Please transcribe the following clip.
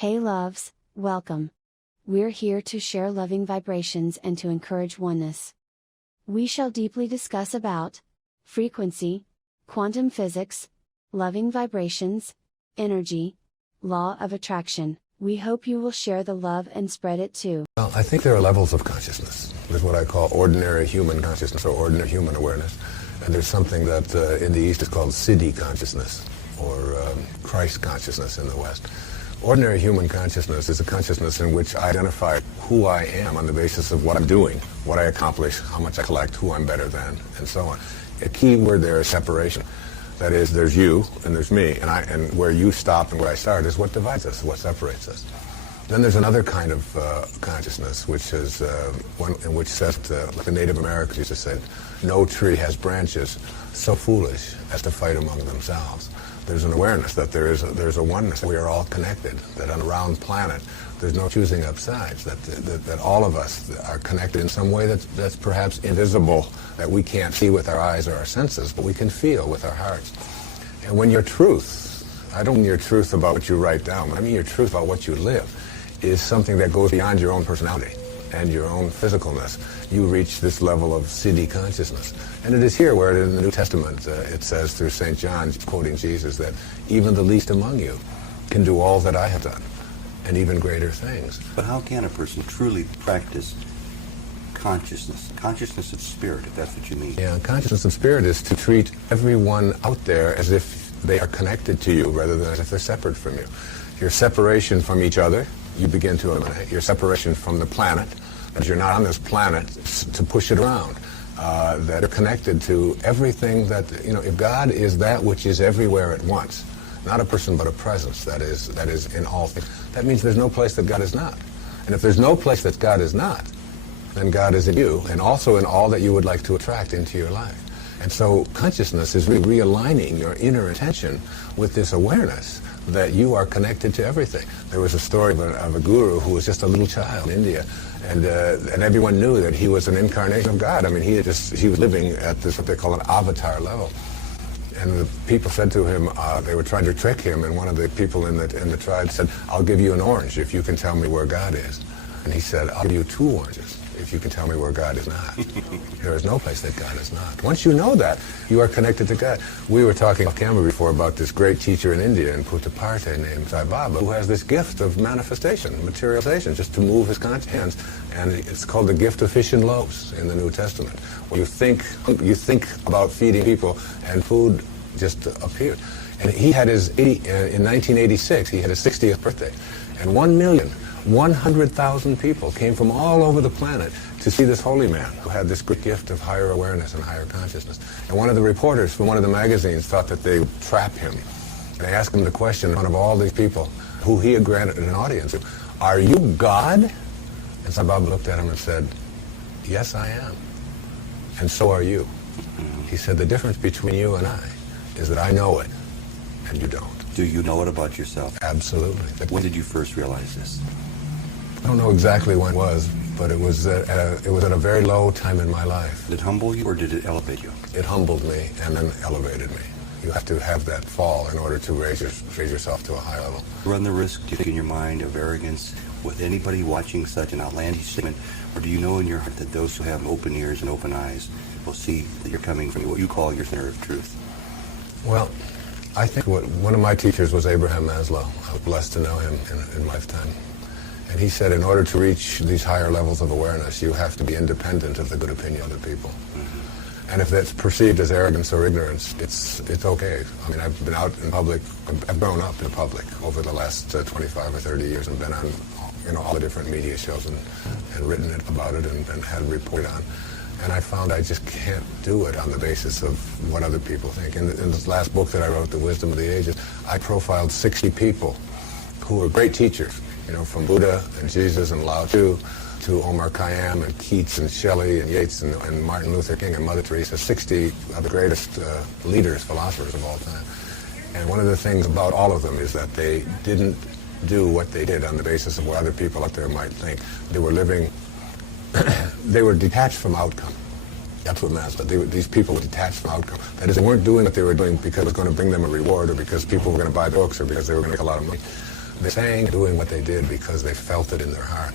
Hey loves, welcome. We're here to share loving vibrations and to encourage oneness. We shall deeply discuss about frequency, quantum physics, loving vibrations, energy, law of attraction. We hope you will share the love and spread it too. Well, I think there are levels of consciousness. There's what I call ordinary human consciousness or ordinary human awareness. And there's something that in the East is called Siddhi consciousness or Christ consciousness in the West. Ordinary human consciousness is a consciousness in which I identify who I am on the basis of what I'm doing, what I accomplish, how much I collect, who I'm better than, and so on. A key word there is separation. That is, there's you and there's me, and where you stop and where I start is what divides us, what separates us. Then there's another kind of consciousness, which is one in which says, like the Native Americans used to say, no tree has branches so foolish as to fight among themselves. There's an awareness that there's a oneness, that we are all connected, that on a round planet there's no choosing up sides, that all of us are connected in some way that's perhaps invisible, that we can't see with our eyes or our senses, but we can feel with our hearts. And when your truth, I don't mean your truth about what you write down, I mean your truth about what you live, is something that goes beyond your own personality and your own physicalness, you reach this level of Siddhi consciousness. And it is here where in the New Testament it says through St. John, quoting Jesus, that even the least among you can do all that I have done, and even greater things. But how can a person truly practice consciousness of spirit, if that's what you mean? Yeah, consciousness of spirit is to treat everyone out there as if they are connected to you rather than as if they're separate from you. Your separation from each other, you begin to eliminate. Your separation from the planet, as you're not on this planet to push it around, that are connected to everything that, if God is that which is everywhere at once, not a person but a presence that is in all things, that means there's no place that God is not. And if there's no place that God is not, then God is in you and also in all that you would like to attract into your life. And so consciousness is realigning your inner intention with this awareness that you are connected to everything. There was a story of a guru who was just a little child in India, and everyone knew that he was an incarnation of God. I mean, he was living at this, what they call an avatar level. And the people said to him, they were trying to trick him, and one of the people in the tribe said, I'll give you an orange if you can tell me where God is. And he said, I'll give you 2 oranges if you can tell me where God is not. There is no place that God is not. Once you know that, you are connected to God. We were talking off camera before about this great teacher in India, in Puttaparthi, named Sai Baba, who has this gift of manifestation, materialization, just to move his conscious hands. And it's called the gift of fish and loaves in the New Testament. Where you think about feeding people, and food just appeared. And he had in 1986, he had his 60th birthday. And 1,100,000 people came from all over the planet to see this holy man who had this great gift of higher awareness and higher consciousness. And one of the reporters from one of the magazines thought that they would trap him. And they asked him the question in front of all these people who he had granted an audience to, are you God? And Sai Baba looked at him and said, yes, I am. And so are you. He said, the difference between you and I is that I know it and you don't. Do you know it about yourself? Absolutely. When did you first realize this? I don't know exactly when it was, but it was at a very low time in my life. Did it humble you or did it elevate you? It humbled me and then elevated me. You have to have that fall in order to raise yourself to a higher level. Run the risk, do you think in your mind, of arrogance with anybody watching such an outlandish statement, or do you know in your heart that those who have open ears and open eyes will see that you're coming from what you call your center of truth? Well, I think one of my teachers was Abraham Maslow. I was blessed to know him in lifetime. And he said in order to reach these higher levels of awareness, you have to be independent of the good opinion of other people. Mm-hmm. And if that's perceived as arrogance or ignorance, it's okay. I mean, I've been out in public, I've grown up in public over the last 25 or 30 years and been on all the different media shows and written about it and had reported on. And I found I just can't do it on the basis of what other people think. In this last book that I wrote, The Wisdom of the Ages, I profiled 60 people who were great teachers, from Buddha and Jesus and Lao Tzu to Omar Khayyam and Keats and Shelley and Yeats and Martin Luther King and Mother Teresa, 60 of the greatest leaders, philosophers of all time. And one of the things about all of them is that they didn't do what they did on the basis of what other people out there might think. They were living, they were detached from outcome. That's what Maslow, these people were detached from outcome. That is, they weren't doing what they were doing because it was going to bring them a reward or because people were going to buy books or because they were going to make a lot of money. They're saying, doing what they did because they felt it in their heart.